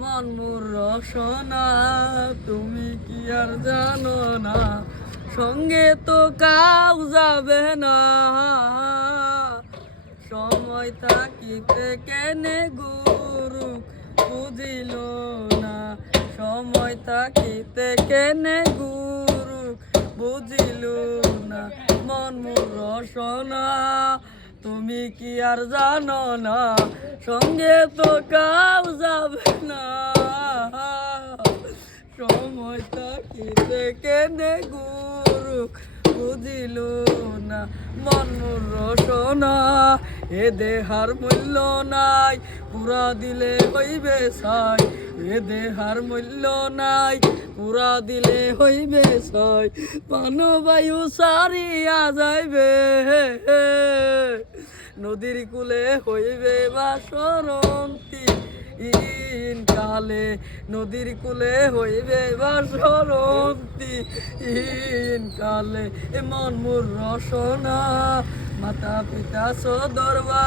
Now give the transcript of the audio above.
মন মোর রসনা, তুমি কি আর জানো না, সঙ্গে তো কাউ যাবে না। সময় থাকিতে কেনে গুরু বুঝিল না, সময় থাকিতে কেনে গুরু বুঝিল না। মন মোর রসনা, তুমি কি আর জানো না, সঙ্গে তো কাউ যাবে না। সময় থাকিতে কেনে গুরু বুঝিল না। মন মোর রসনা, এ দেহার মূল্য নাই, পুরা দিলে হইবে ছাই। এ দেহার মূল্য নাই, পুরা দিলে হইবে ছাই। প্রাণবায়ু সারিয়া যাইবে, নদীর কূলে হইবে বাসরন্তি কালে। নদীর কূলে হইবে বাসরন্তি কালে। এ মন মোর রসনা, মাতা পিতা সদরবা।